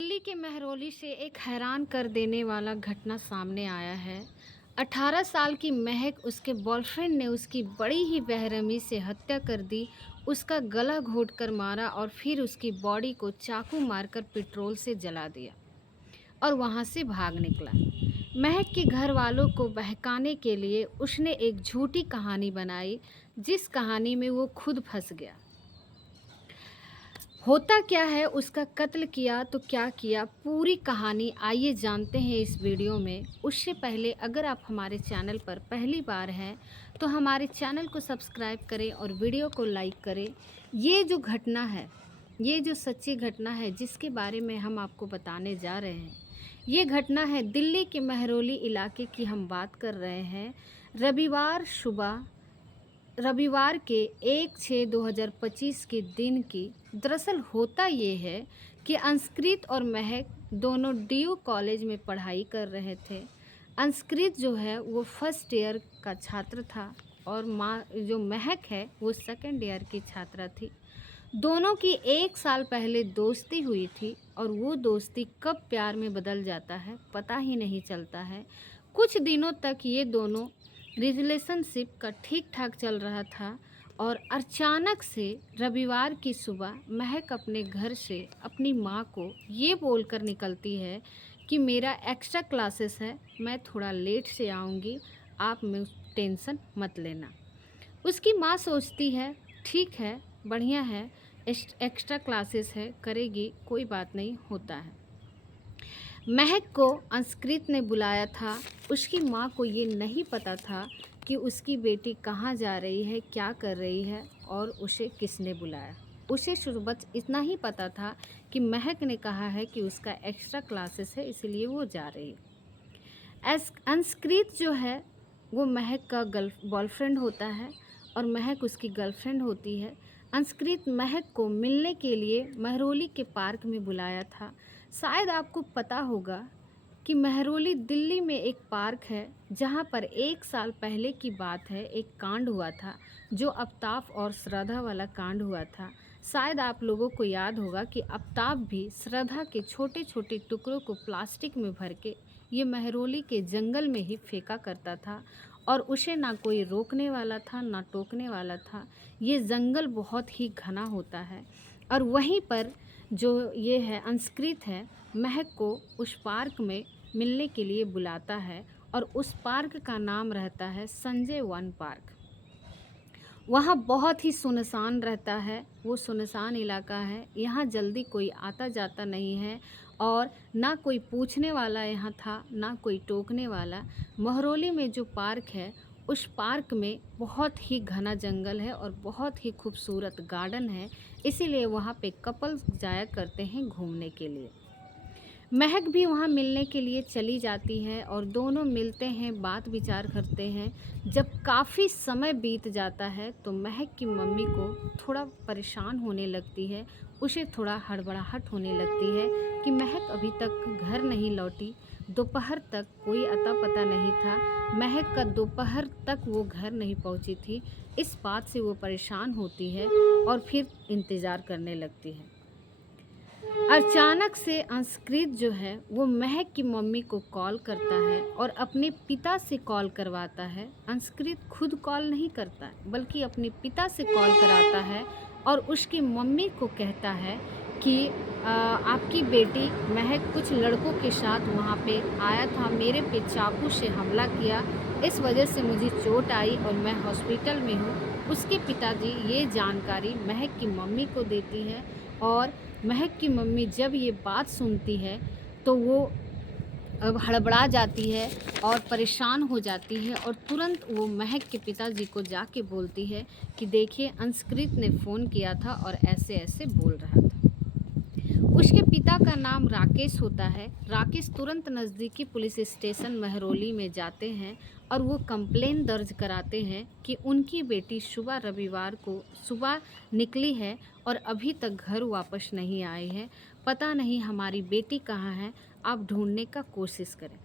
दिल्ली के महरौली से एक हैरान कर देने वाला घटना सामने आया है। 18 साल की महक, उसके बॉयफ्रेंड ने उसकी बड़ी ही बेरहमी से हत्या कर दी। उसका गला घोंटकर मारा और फिर उसकी बॉडी को चाकू मारकर पेट्रोल से जला दिया और वहां से भाग निकला। महक के घर वालों को बहकाने के लिए उसने एक झूठी कहानी बनाई, जिस कहानी में वो खुद फंस गया। होता क्या है, उसका कत्ल किया तो क्या किया, पूरी कहानी आइए जानते हैं इस वीडियो में। उससे पहले अगर आप हमारे चैनल पर पहली बार हैं तो हमारे चैनल को सब्सक्राइब करें और वीडियो को लाइक करें। ये जो घटना है, ये जो सच्ची घटना है जिसके बारे में हम आपको बताने जा रहे हैं, ये घटना है दिल्ली के महरौली इलाके की। हम बात कर रहे हैं रविवार के 1/6/2025 के दिन की। दरअसल होता ये है कि अंशकृत और महक दोनों डीयू कॉलेज में पढ़ाई कर रहे थे। अंशकृत जो है वो फर्स्ट ईयर का छात्र था और जो महक है वो सेकंड ईयर की छात्रा थी। दोनों की 1 साल पहले दोस्ती हुई थी और वो दोस्ती कब प्यार में बदल जाता है पता ही नहीं चलता है। कुछ दिनों तक ये दोनों रिलेशनशिप का ठीक ठाक चल रहा था और अचानक से रविवार की सुबह महक अपने घर से अपनी माँ को ये बोलकर निकलती है कि मेरा एक्स्ट्रा क्लासेस है, मैं थोड़ा लेट से आऊँगी, आप में टेंशन मत लेना। उसकी माँ सोचती है ठीक है, बढ़िया है, एक्स्ट्रा क्लासेस है, करेगी, कोई बात नहीं, होता है। महक को अंशकृत ने बुलाया था। उसकी माँ को ये नहीं पता था कि उसकी बेटी कहाँ जा रही है, क्या कर रही है और उसे किसने बुलाया। उसे शुरू बस इतना ही पता था कि महक ने कहा है कि उसका एक्स्ट्रा क्लासेस है, इसलिए वो जा रही है। अंशकृत जो है वो महक का बॉयफ्रेंड होता है और महक उसकी गर्लफ्रेंड होती है। अंशकृत महक को मिलने के लिए महरौली के पार्क में बुलाया था। शायद आपको पता होगा कि महरौली दिल्ली में एक पार्क है जहाँ पर 1 साल पहले की बात है, एक कांड हुआ था जो अफ्ताब और श्रद्धा वाला कांड हुआ था। शायद आप लोगों को याद होगा कि अफ्ताब भी श्रद्धा के छोटे छोटे टुकड़ों को प्लास्टिक में भर के ये महरौली के जंगल में ही फेंका करता था और उसे ना कोई रोकने वाला था ना टोकने वाला था। ये जंगल बहुत ही घना होता है और वहीं पर जो ये है अंशकृत है, महक को उस पार्क में मिलने के लिए बुलाता है और उस पार्क का नाम रहता है संजय वन पार्क। वहाँ बहुत ही सुनसान रहता है, वो सुनसान इलाका है, यहाँ जल्दी कोई आता जाता नहीं है और ना कोई पूछने वाला यहाँ था ना कोई टोकने वाला। महरौली में जो पार्क है उस पार्क में बहुत ही घना जंगल है और बहुत ही खूबसूरत गार्डन है, इसीलिए वहाँ पे कपल्स जाया करते हैं घूमने के लिए। महक भी वहाँ मिलने के लिए चली जाती है और दोनों मिलते हैं, बात विचार करते हैं। जब काफ़ी समय बीत जाता है तो महक की मम्मी को थोड़ा परेशान होने लगती है, उसे थोड़ा हड़बड़ाहट होने लगती है कि महक अभी तक घर नहीं लौटी। दोपहर तक कोई अता पता नहीं था, महक का दोपहर तक वो घर नहीं पहुंची थी। इस बात से वो परेशान होती है और फिर इंतज़ार करने लगती है। अचानक से अंशकृत जो है वो महक की मम्मी को कॉल करता है और अपने पिता से कॉल करवाता है। अंशकृत खुद कॉल नहीं करता है बल्कि अपने पिता से कॉल कराता है और उसकी मम्मी को कहता है कि आपकी बेटी महक कुछ लड़कों के साथ वहाँ पे आया था, मेरे पे चाकू से हमला किया, इस वजह से मुझे चोट आई और मैं हॉस्पिटल में हूँ। उसके पिताजी ये जानकारी महक की मम्मी को देती है और महक की मम्मी जब ये बात सुनती है तो वो अब हड़बड़ा जाती है और परेशान हो जाती है और तुरंत वो महक के पिताजी को जाके बोलती है कि देखिए अंशकृत ने फ़ोन किया था और ऐसे ऐसे बोल रहा था। उसके पिता का नाम राकेश होता है। राकेश तुरंत नज़दीकी पुलिस स्टेशन महरौली में जाते हैं और वो कंप्लेन दर्ज कराते हैं कि उनकी बेटी रविवार को सुबह निकली है और अभी तक घर वापस नहीं आई है, पता नहीं हमारी बेटी कहाँ है, आप ढूंढने का कोशिश करें।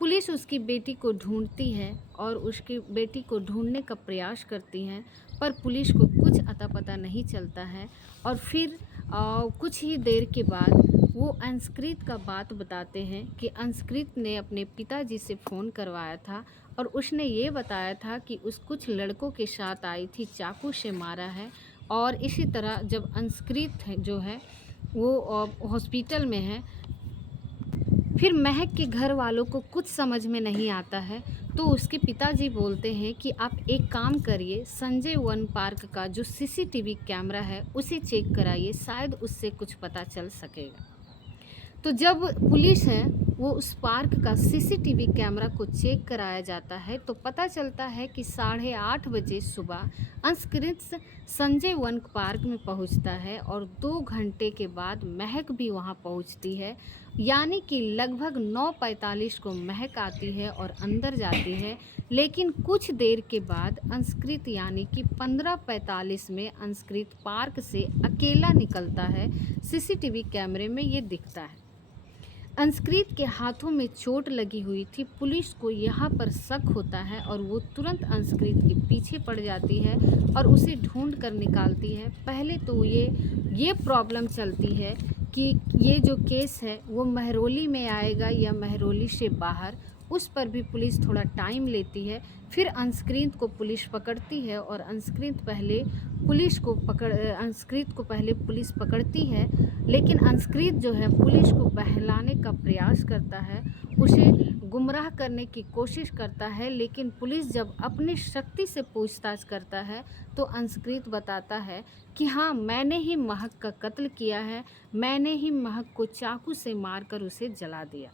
पुलिस उसकी बेटी को ढूंढती है और उसकी बेटी को ढूंढने का प्रयास करती है, पर पुलिस को कुछ अता पता नहीं चलता है और फिर कुछ ही देर के बाद वो अंशकृत का बात बताते हैं कि अंशकृत ने अपने पिताजी से फ़ोन करवाया था और उसने ये बताया था कि उस कुछ लड़कों के साथ आई थी, चाकू से मारा है। और इसी तरह जब अंशकृत है जो है वो हॉस्पिटल में है, फिर महक के घर वालों को कुछ समझ में नहीं आता है, तो उसके पिताजी बोलते हैं कि आप एक काम करिए, संजय वन पार्क का जो सीसीटीवी कैमरा है उसे चेक कराइए, शायद उससे कुछ पता चल सकेगा। तो जब पुलिस है वो उस पार्क का सीसीटीवी कैमरा को चेक कराया जाता है, तो पता चलता है कि 8:30 बजे सुबह अंशकृत संजय वन पार्क में पहुंचता है और 2 घंटे के बाद महक भी वहां पहुंचती है। यानी कि लगभग 9:45 को महक आती है और अंदर जाती है, लेकिन कुछ देर के बाद अंशकृत यानी कि 15:45 में अंशकृत पार्क से अकेला निकलता है। सीसीटीवी कैमरे में ये दिखता है। अंशकृत के हाथों में चोट लगी हुई थी। पुलिस को यहाँ पर शक होता है और वो तुरंत अंशकृत के पीछे पड़ जाती है और उसे ढूंढ कर निकालती है। पहले तो ये प्रॉब्लम चलती है कि ये जो केस है वो महरौली में आएगा या महरौली से बाहर, उस पर भी पुलिस थोड़ा टाइम लेती है। फिर अंशकृत को पुलिस पकड़ती है और अंशकृत को पहले पुलिस पकड़ती है, लेकिन अंशकृत जो है पुलिस को बहलाने का प्रयास करता है, उसे गुमराह करने की कोशिश करता है। लेकिन पुलिस जब अपनी शक्ति से पूछताछ करता है तो अंशकृत बताता है कि हाँ, मैंने ही महक का कत्ल किया है, मैंने ही महक को चाकू से मारकर उसे जला दिया।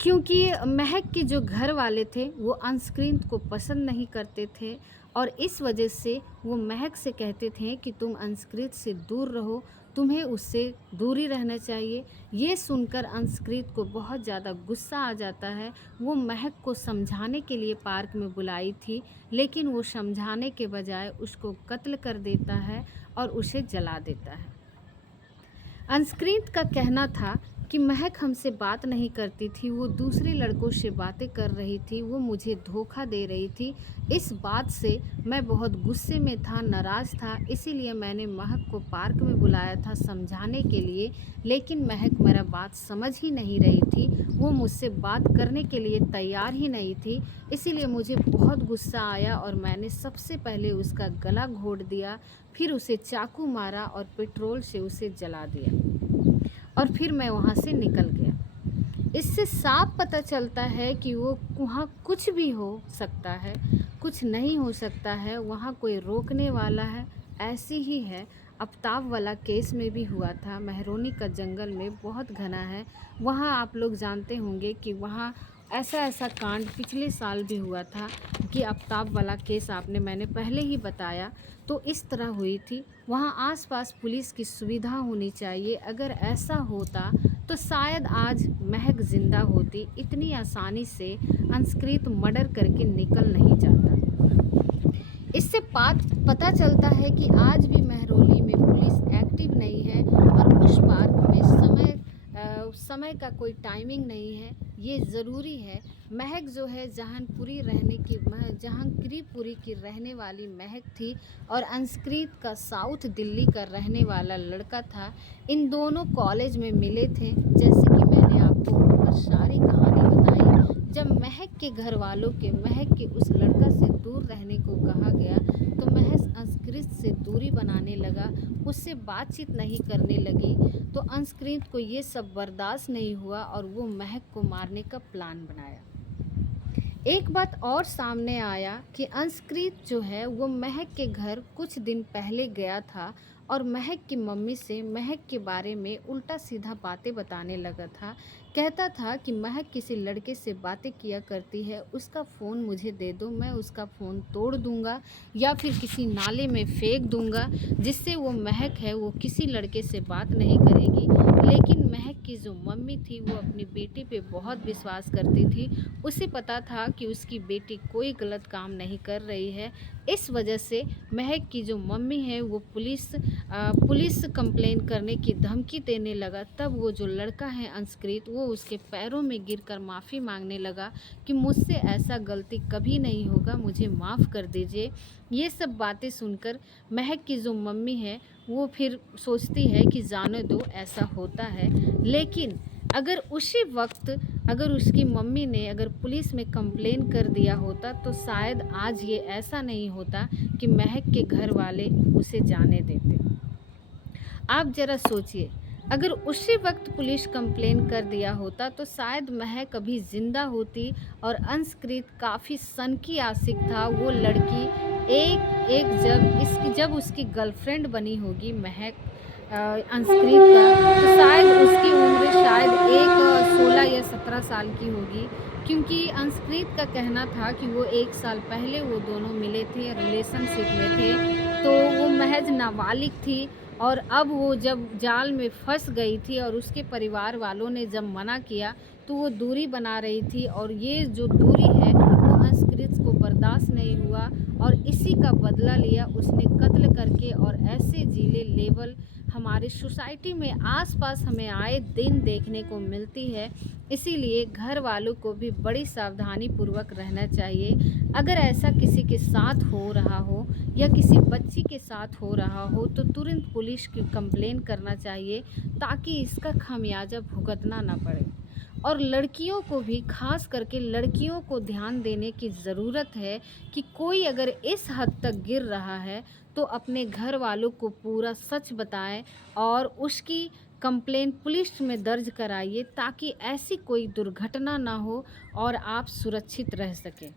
क्योंकि महक के जो घर वाले थे वो अंशकृत को पसंद नहीं करते थे और इस वजह से वो महक से कहते थे कि तुम अंशकृत से दूर रहो, तुम्हें उससे दूरी रहना चाहिए। ये सुनकर अंशकृत को बहुत ज़्यादा गुस्सा आ जाता है। वो महक को समझाने के लिए पार्क में बुलाई थी, लेकिन वो समझाने के बजाय उसको कत्ल कर देता है और उसे जला देता है। अंशकृत का कहना था कि महक हमसे बात नहीं करती थी, वो दूसरे लड़कों से बातें कर रही थी, वो मुझे धोखा दे रही थी। इस बात से मैं बहुत गुस्से में था, नाराज़ था, इसीलिए मैंने महक को पार्क में बुलाया था समझाने के लिए, लेकिन महक मेरा बात समझ ही नहीं रही थी, वो मुझसे बात करने के लिए तैयार ही नहीं थी। इसीलिए मुझे बहुत गुस्सा आया और मैंने सबसे पहले उसका गला घोंट दिया, फिर उसे चाकू मारा और पेट्रोल से उसे जला दिया और फिर मैं वहाँ से निकल गया। इससे साफ पता चलता है कि वो वहाँ कुछ भी हो सकता है, कुछ नहीं हो सकता है, वहाँ कोई रोकने वाला है। ऐसी ही है, आफ्ताब वाला केस में भी हुआ था। महरौनी का जंगल में बहुत घना है, वहाँ आप लोग जानते होंगे कि वहाँ ऐसा कांड पिछले साल भी हुआ था कि आफ्ताब वाला केस मैंने पहले ही बताया। तो इस तरह हुई थी, वहाँ आसपास पुलिस की सुविधा होनी चाहिए। अगर ऐसा होता तो शायद आज महक ज़िंदा होती। इतनी आसानी से अंशकृत मर्डर करके निकल नहीं जाता। इससे पता चलता है कि आज भी महरौली में पुलिस एक्टिव नहीं है और उस पार्क में समय का कोई टाइमिंग नहीं है। ये ज़रूरी है। महक जो है जहांगीरपुरी की रहने वाली महक थी और अंशकृत का साउथ दिल्ली का रहने वाला लड़का था। इन दोनों कॉलेज में मिले थे। जैसे कि मैंने आपको बहुत सारी कहानी बताई। जब महक के घर वालों के महक के उस लड़का से दूर रहने को कहा गया तो महक अंशकृत से दूरी बनाने लगा, उससे बातचीत नहीं करने लगी। तो अंशकृत को ये सब बर्दाश्त नहीं हुआ और वो महक को मारने का प्लान बनाया। एक बात और सामने आया कि अंशकृत जो है वो महक के घर कुछ दिन पहले गया था और महक की मम्मी से महक के बारे में उल्टा सीधा बातें बताने लगा था। कहता था कि महक किसी लड़के से बातें किया करती है, उसका फ़ोन मुझे दे दो, मैं उसका फ़ोन तोड़ दूंगा या फिर किसी नाले में फेंक दूंगा, जिससे वो महक है वो किसी लड़के से बात नहीं करेगी। लेकिन महक की जो मम्मी थी वो अपनी बेटी पे बहुत विश्वास करती थी। उसे पता था कि उसकी बेटी कोई गलत काम नहीं कर रही है। इस वजह से महक की जो मम्मी है वो पुलिस कंप्लेन करने की धमकी देने लगा। तब वो जो लड़का है अंशकृत वो उसके पैरों में गिरकर माफ़ी मांगने लगा कि मुझसे ऐसा गलती कभी नहीं होगा, मुझे माफ़ कर दीजिए। ये सब बातें सुनकर महक की जो मम्मी है वो फिर सोचती है कि जाने दो, ऐसा होता है। लेकिन अगर उसी वक्त अगर उसकी मम्मी ने अगर पुलिस में कंप्लेन कर दिया होता तो शायद आज ये ऐसा नहीं होता कि महक के घर वाले उसे जाने देते। आप ज़रा सोचिए, अगर उसी वक़्त पुलिस कंप्लेन कर दिया होता तो शायद महक अभी ज़िंदा होती और अंशकृत काफ़ी सनकी आशिक था वो लड़की एक एक जब उसकी गर्लफ्रेंड बनी होगी महक अंशकृत का, तो शायद उसकी उम्र शायद 16 या 17 साल की होगी। क्योंकि अंशकृत का कहना था कि वो 1 साल पहले वो दोनों मिले थे, रिलेशनशिप में थे, तो वो महज़ नाबालिग थी। और अब वो जब जाल में फँस गई थी और उसके परिवार वालों ने जब मना किया, तो वो दूरी बना रही थी और ये जो दूरी है, वो अंशकृत को बर्दाश्त नहीं हुआ और इसी का बदला लिया उसने कत्ल करके। और ऐसे ज़िले लेवल हमारी सोसाइटी में आस-पास हमें आए दिन देखने को मिलती है। इसीलिए घर वालों को भी बड़ी सावधानी पूर्वक रहना चाहिए। अगर ऐसा किसी के साथ हो रहा हो या किसी बच्ची के साथ हो रहा हो तो तुरंत पुलिस की कंप्लेन करना चाहिए ताकि इसका खामियाजा भुगतना ना पड़े। और लड़कियों को भी, ख़ास करके लड़कियों को ध्यान देने की ज़रूरत है कि कोई अगर इस हद तक गिर रहा है तो अपने घर वालों को पूरा सच बताएं और उसकी कंप्लेन पुलिस में दर्ज कराइए ताकि ऐसी कोई दुर्घटना ना हो और आप सुरक्षित रह सकें।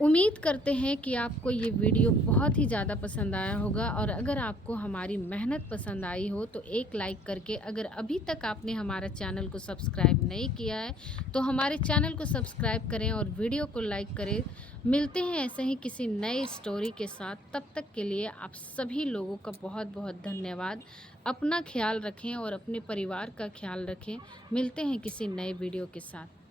उम्मीद करते हैं कि आपको ये वीडियो बहुत ही ज़्यादा पसंद आया होगा और अगर आपको हमारी मेहनत पसंद आई हो तो एक लाइक करके, अगर अभी तक आपने हमारा चैनल को सब्सक्राइब नहीं किया है तो हमारे चैनल को सब्सक्राइब करें और वीडियो को लाइक करें। मिलते हैं ऐसे ही किसी नए स्टोरी के साथ, तब तक के लिए आप सभी लोगों का बहुत बहुत धन्यवाद। अपना ख्याल रखें और अपने परिवार का ख्याल रखें। मिलते हैं किसी नए वीडियो के साथ।